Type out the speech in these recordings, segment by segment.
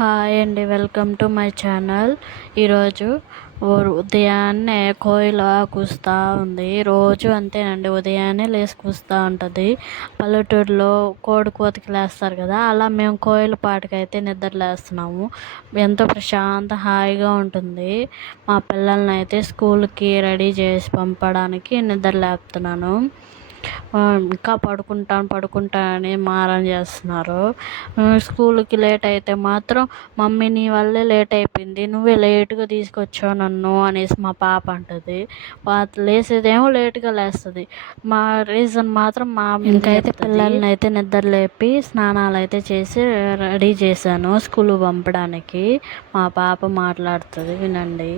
Hi అండి welcome to my channel. ఈరోజు ఉదయాన్నే కోయిల కూస్తూ ఉంది. రోజు అంతేనండి ఉదయాన్నే లేచి కూస్తూ ఉంటుంది. పల్లెటూరులో కోడి కోతకి లేస్తారు కదా అలా మేము కోయిల పాటకైతే నిద్ర లేస్తున్నాము. ఎంతో ప్రశాంత హాయిగా ఉంటుంది. మా పిల్లల్ని అయితే స్కూల్కి రెడీ చేసి పంపడానికి నిద్ర లేపుతున్నాను. ఇంకా పడుకుంటాను పడుకుంటాను అని మారం చేస్తున్నారు. స్కూల్కి లేట్ అయితే మాత్రం మమ్మీ నీ వల్లే లేట్ అయిపోయింది నువ్వే లేట్గా తీసుకొచ్చావు నన్ను అనేసి మా పాప అంటుంది. లేసేదేమో లేట్గా లేస్తుంది. మా రీజన్ మాత్రం మా ఇంకైతే పిల్లల్ని అయితే నిద్ర లేపి స్నానాలు అయితే చేసి రెడీ చేశాను స్కూల్ పంపడానికి. మా పాప మాట్లాడుతుంది వినండి.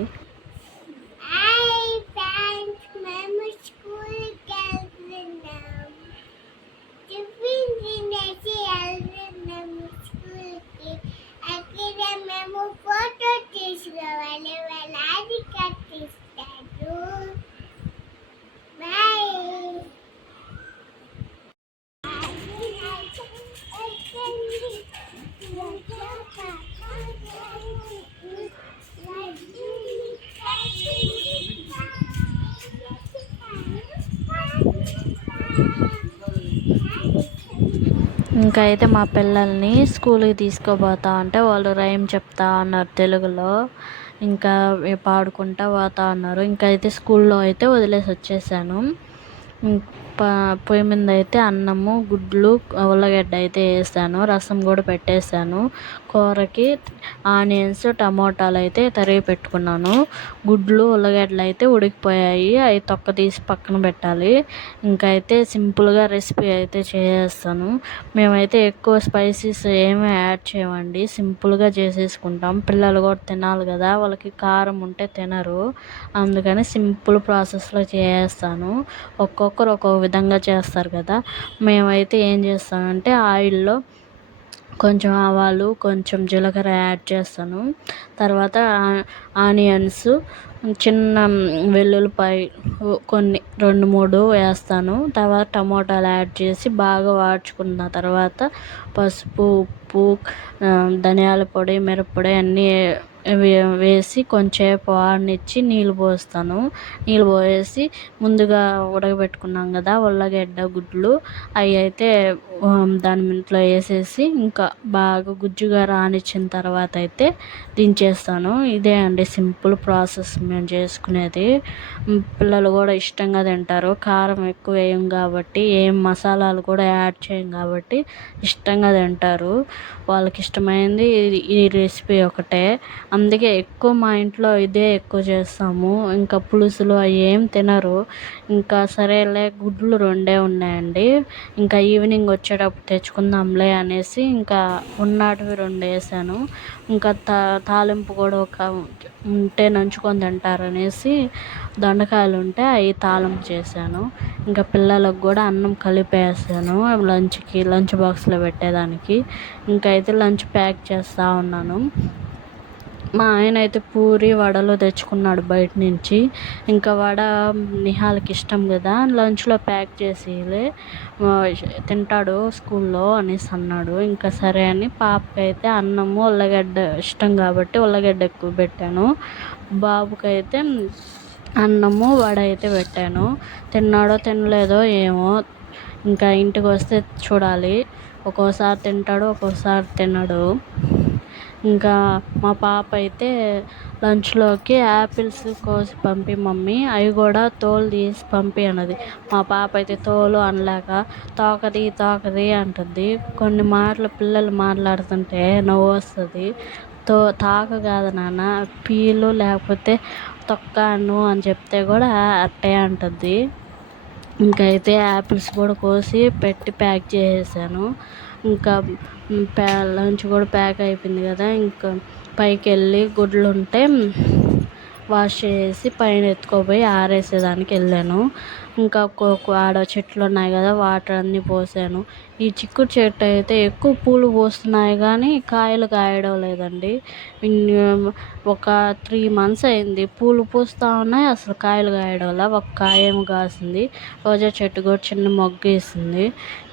ఇంకా అయితే మా పిల్లల్ని స్కూల్కి తీసుకుపోతా అంటే వాళ్ళు రైమ్ చెప్తా అన్నారు తెలుగులో. ఇంకా పాడుకుంటా పోతా అన్నారు. ఇంకా అయితే స్కూల్లో అయితే వదిలేసి వచ్చేసాను. పొయ్యి మీద అయితే అన్నము గుడ్లు ఉల్లగడ్డ అయితే వేసాను రసం కూడా పెట్టేసాను కూరకి ఆనియన్స్ టమోటాలు అయితే తరిగి పెట్టుకున్నాను. గుడ్లు ఉల్లగడ్డలు అయితే ఉడికిపోయాయి. అవి తొక్క తీసి పక్కన పెట్టాలి. ఇంకా అయితే సింపుల్గా రెసిపీ అయితే చేసేస్తాను. మేమైతే ఎక్కువ స్పైసీస్ ఏమీ యాడ్ చేయమండి. సింపుల్గా చేసేసుకుంటాం. పిల్లలు కూడా తినాలి కదా. వాళ్ళకి కారం ఉంటే తినరు. అందుకని సింపుల్ ప్రాసెస్లో చేసేస్తాను. ఒక్కొక్కరు ఒక్కొక్క విధంగా చేస్తారు కదా. మేమైతే ఏం చేస్తామంటే ఆయిల్లో కొంచెం ఆవాలు కొంచెం జీలకర్ర యాడ్ చేస్తాను. తర్వాత ఆనియన్స్ చిన్న వెల్లుల్లిపాయ కొన్ని రెండు మూడు వేస్తాను. తర్వాత టమోటాలు యాడ్ చేసి బాగా వాడ్చుకున్న తర్వాత పసుపు ఉప్పు ధనియాల పొడి మిరప్పొడి అన్నీ వేసి కొంచెంసేపు ఆడనిచ్చి నీళ్ళు పోస్తాను. నీళ్ళు పోసేసి ముందుగా ఉడకబెట్టుకున్నాం కదా ఉల్లగడ్డ గుడ్లు అవి అయితే దాని ఇంట్లో వేసేసి ఇంకా బాగా గుజ్జుగా రానిచ్చిన తర్వాత అయితే దించేస్తాను. ఇదే అండి సింపుల్ ప్రాసెస్ మేము చేసుకునేది. పిల్లలు కూడా ఇష్టంగా తింటారు. కారం ఎక్కువ వేయం కాబట్టి ఏం మసాలాలు కూడా యాడ్ చేయం కాబట్టి ఇష్టంగా తింటారు. వాళ్ళకి ఇష్టమైంది ఈ రెసిపీ ఒకటే. అందుకే ఎక్కువ మా ఇంట్లో ఇదే ఎక్కువ చేస్తాము. ఇంకా పులుసులు అవి ఏం తినరు. ఇంకా సరేలే గుడ్లు రెండే ఉన్నాయండి. ఇంకా ఈవినింగ్ వచ్చేటప్పుడు తెచ్చుకుందాంలే అనేసి ఇంకా ఉన్నాటివి రెండు వేసాను. ఇంకా తా తాలింపు కూడా ఒక ఉంటే నంచుకొని తింటారు అనేసి దొండకాయలు ఉంటే అవి తాలింపు చేశాను. ఇంకా పిల్లలకు కూడా అన్నం కలిపేసాను లంచ్కి లంచ్ బాక్స్లో పెట్టేదానికి. ఇంకా అయితే లంచ్ ప్యాక్ చేస్తూ ఉన్నాను. మా ఆయన అయితే పూరి వడలు తెచ్చుకున్నాడు బయట నుంచి. ఇంకా వడ నిహాల్కి ఇష్టం కదా లంచ్లో ప్యాక్ చేసి తింటాడు స్కూల్లో అనేసి అన్నాడు. ఇంకా సరే అని పాపకి అయితే అన్నము ఉల్లగడ్డ ఇష్టం కాబట్టి ఉల్లగడ్డ ఎక్కువ పెట్టాను. బాబుకైతే అన్నము వడ అయితే పెట్టాను. తిన్నాడో తినలేదో ఏమో ఇంకా ఇంటికి వస్తే చూడాలి. ఒక్కోసారి తింటాడు ఒక్కోసారి తినడు. ఇంకా మా పాప అయితే లంచ్లోకి యాపిల్స్ కోసి పంపి మమ్మీ అవి కూడా తోలు తీసి పంపి అన్నది. మా పాప అయితే తోలు అనలేక తోకది తోకది అంటుంది. కొన్ని మాటలు పిల్లలు మాట్లాడుతుంటే నవ్వు వస్తుంది. తో తాక కాదు నాన్న పీలు లేకపోతే తొక్క అను అని చెప్తే కూడా అట్టే అంటుంది. ఇంకైతే యాపిల్స్ కూడా కోసి పెట్టి ప్యాక్ చేసేసాను. ఇంకా ప్యా లంచ్ కూడా ప్యాక్ అయిపోయింది కదా ఇంకా పైకి వెళ్ళి గుడ్లు ఉంటే వాష్ చేసి పైన ఎత్తుకోపోయి ఆరేసేదానికి వెళ్ళాను. ఇంకా ఆడ చెట్లు ఉన్నాయి కదా వాటర్ అన్నీ పోసాను. ఈ చిక్కుడు చెట్టు అయితే ఎక్కువ పూలు పూస్తున్నాయి కానీ కాయలు కాయడం లేదండి. ఒక త్రీ మంత్స్ అయింది పూలు పూస్తూ ఉన్నాయి అసలు కాయలు కాయడంలా ఒక కాయ ఏమో కాసింది. రోజా చెట్టు కూడా చిన్న మొగ్గేసింది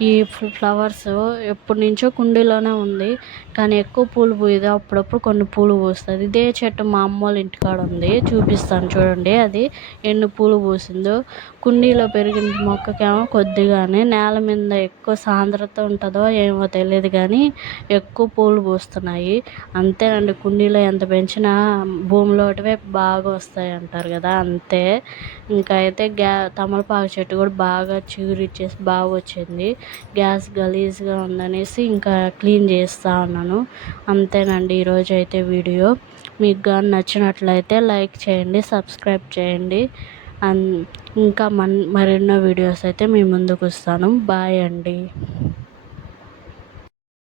ఈ ఫ్లవర్స్ ఎప్పటి నుంచో కుండీలోనే ఉంది కానీ ఎక్కువ పూలు పూయదు. అప్పుడప్పుడు కొన్ని పూలు పూస్తుంది. ఇదే చెట్టు మా అమ్మ వాళ్ళ ఇంటికాడ ఉంది చూపిస్తాను చూడండి. అది ఎన్ని పూలు పూసిందో. కుండీలో పెరిగిన మొక్కకేమో కొద్దిగానే నేల మీద ఎక్కువ సాంద్రత ఉంటుందో ఏమో తెలియదు కానీ ఎక్కువ పూలు పూస్తున్నాయి. అంతేనండి కుండీలో ఎంత పెంచినా భూమిలోటివే బాగా వస్తాయి అంటారు కదా అంతే. ఇంకా అయితే గ్యా తమలపాకు చెట్టు కూడా బాగా చిగురు ఇచ్చేసి బాగా వచ్చింది. గ్యాస్ గలీజ్గా ఉందనేసి ఇంకా క్లీన్ చేస్తూ ఉన్నాను. అంతేనండి ఈరోజు అయితే వీడియో. మీకు కానీ నచ్చినట్లయితే లైక్ చేయండి సబ్స్క్రైబ్ చేయండి. ఇంకా మన్ మరెన్నో వీడియోస్ అయితే మీ ముందుకు వస్తాను. బాయ్ అండి.